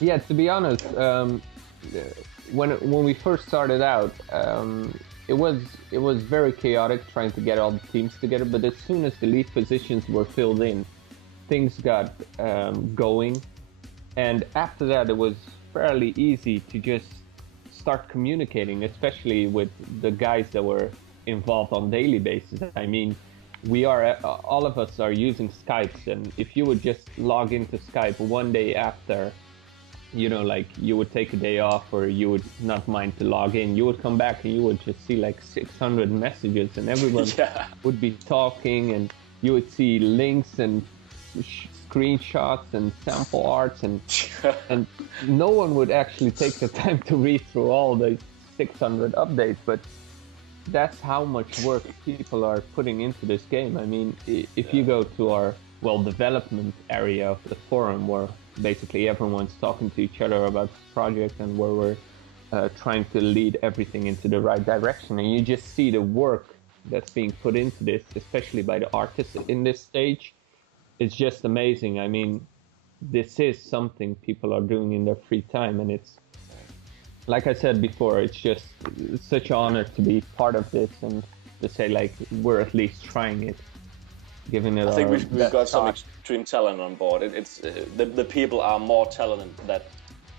Yeah, to be honest, when we first started out, it was very chaotic trying to get all the teams together. But as soon as the lead positions were filled in, things got going, and after that, it was fairly easy to just start communicating, especially with the guys that were involved on daily basis. I mean, we are all of us are using Skypes, and if you would just log into Skype one day after, you know, like you would take a day off or you would not mind to log in, you would come back and you would just see like 600 messages, and everyone would be talking, and you would see links and screenshots and sample arts, and no one would actually take the time to read through all the 600 updates. But that's how much work people are putting into this game. I mean, if you go to our development area of the forum, where basically everyone's talking to each other about the project and where we're trying to lead everything into the right direction, and you just see the work that's being put into this, especially by the artists in this stage. It's just amazing. I mean, this is something people are doing in their free time, and it's, like I said before, it's just such an honor to be part of this and to say, like, we're at least trying it, giving it. I think we've got some extreme talent on board. It's the people are more talented that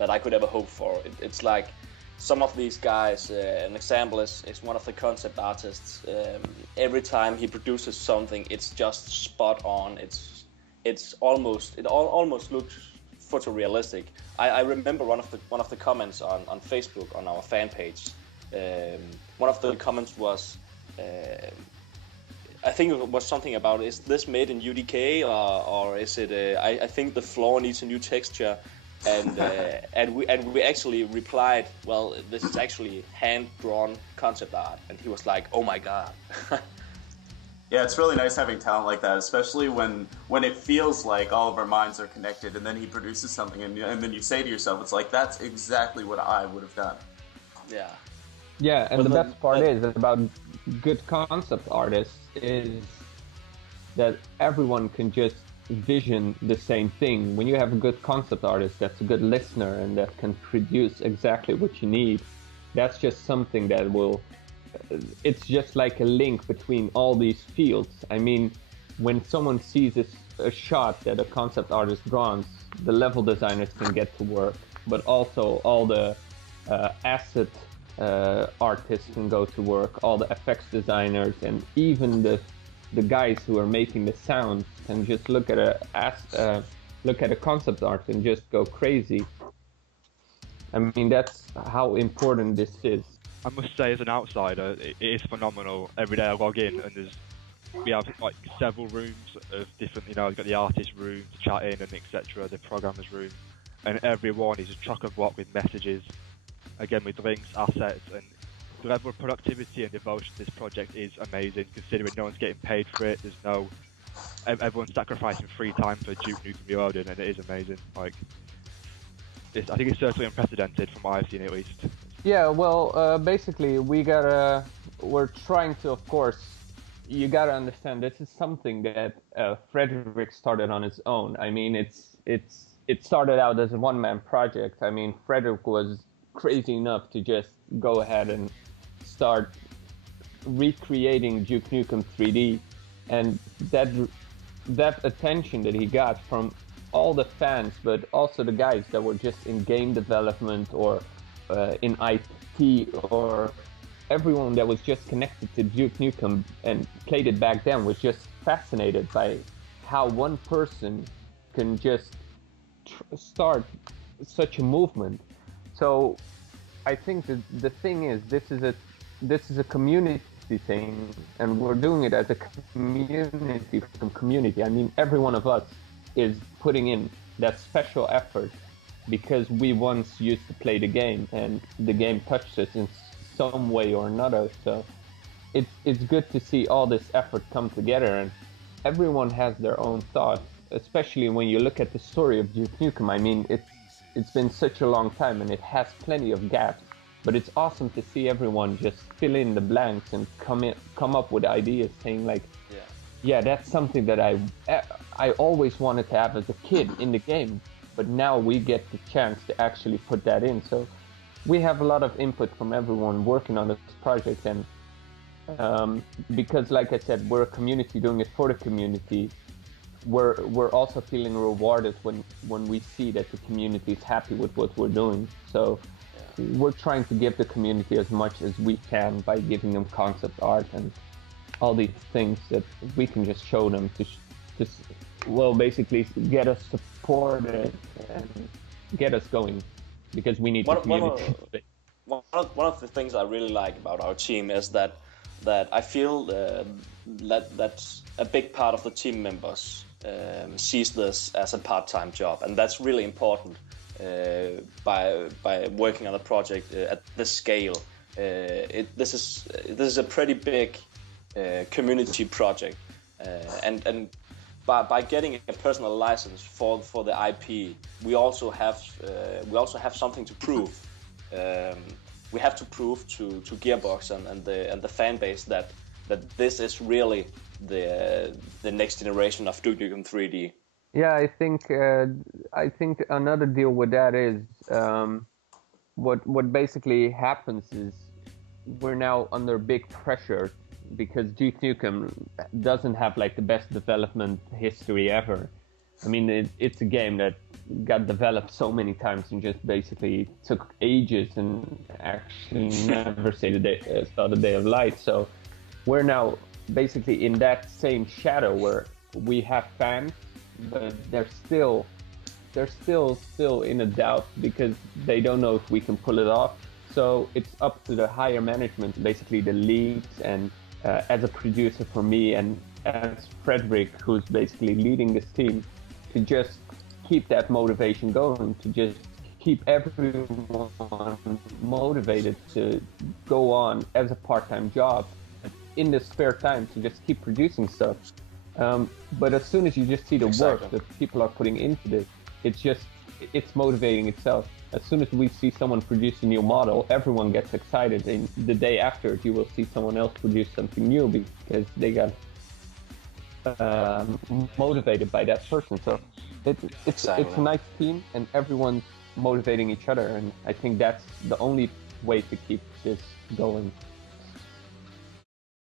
I could ever hope for. It's like some of these guys. An example is one of the concept artists. Every time he produces something, it's just spot on. It almost looks photorealistic. I remember one of the comments on Facebook on our fan page. One of the comments was, I think it was something about, is this made in UDK or is it? I think the floor needs a new texture, and we actually replied, well, this is actually hand drawn concept art, and he was like, oh my god. Yeah, it's really nice having talent like that, especially when it feels like all of our minds are connected, and then he produces something, and then you say to yourself, it's like, that's exactly what I would have done. Yeah. Yeah, and the best part is about good concept artists is that everyone can just vision the same thing. When you have a good concept artist that's a good listener and that can produce exactly what you need, that's just something that will... It's just like a link between all these fields. I mean, when someone sees a shot that a concept artist draws, the level designers can get to work, but also all the asset artists can go to work, all the effects designers, and even the guys who are making the sounds can just look at a concept art and just go crazy. I mean, that's how important this is. I must say, as an outsider, it is phenomenal. Every day I log in and we have like several rooms of different, you know, you've got the artist room to chat in and etc., the programmer's room, and every one is a chock-a-block with messages, again with links, assets, and the level of productivity and devotion to this project is amazing, considering no one's getting paid for it. There's no... Everyone's sacrificing free time for Duke Nukem Reloaded, and it is amazing. Like, I think it's certainly unprecedented from what I've seen at least. Yeah, well, basically, we're trying to, of course, you gotta understand, this is something that Frederik started on his own. I mean, it started out as a one-man project. I mean, Frederik was crazy enough to just go ahead and start recreating Duke Nukem 3D, and that attention that he got from all the fans, but also the guys that were just in game development or in IT, or everyone that was just connected to Duke Nukem and played it back then, was just fascinated by how one person can just start such a movement. So I think that the thing is, this is a community thing, and we're doing it as a community from community. I mean, every one of us is putting in that special effort because we once used to play the game and the game touched us in some way or another. So it's good to see all this effort come together, and everyone has their own thoughts, especially when you look at the story of Duke Nukem. I mean, it's been such a long time and it has plenty of gaps, but it's awesome to see everyone just fill in the blanks and come up with ideas saying like, yeah, that's something that I always wanted to have as a kid in the game, but now we get the chance to actually put that in. So we have a lot of input from everyone working on this project, and because, like I said, we're a community doing it for the community. We're also feeling rewarded when we see that the community is happy with what we're doing. So we're trying to give the community as much as we can by giving them concept art and all these things that we can just show them to just, well, basically get us supported and get us going, because we need the community. One of the things I really like about our team is that I feel that a big part of the team members sees this as a part-time job, and that's really important by working on the project at this scale. This is a pretty big community project, and by getting a personal license for the IP, we also have something to prove. We have to prove to Gearbox and the fan base that this is really the next generation of Duke Nukem 3D. Yeah, I think another deal with that is what basically happens is we're now under big pressure because Duke Nukem doesn't have like the best development history ever. I mean, it's a game that got developed so many times and just basically took ages and actually never saw the day of light. So we're now basically in that same shadow where we have fans, but they're still in a doubt because they don't know if we can pull it off. So it's up to the higher management, basically the leads, and as a producer for me and as Frederik, who's basically leading this team, to just keep that motivation going, to just keep everyone motivated to go on as a part-time job in the spare time to just keep producing stuff. But as soon as you just see the work that people are putting into this, it's motivating itself. As soon as we see someone produce a new model, everyone gets excited, and the day after you will see someone else produce something new because they got motivated by that person. So it's a nice team, and everyone's motivating each other, and I think that's the only way to keep this going.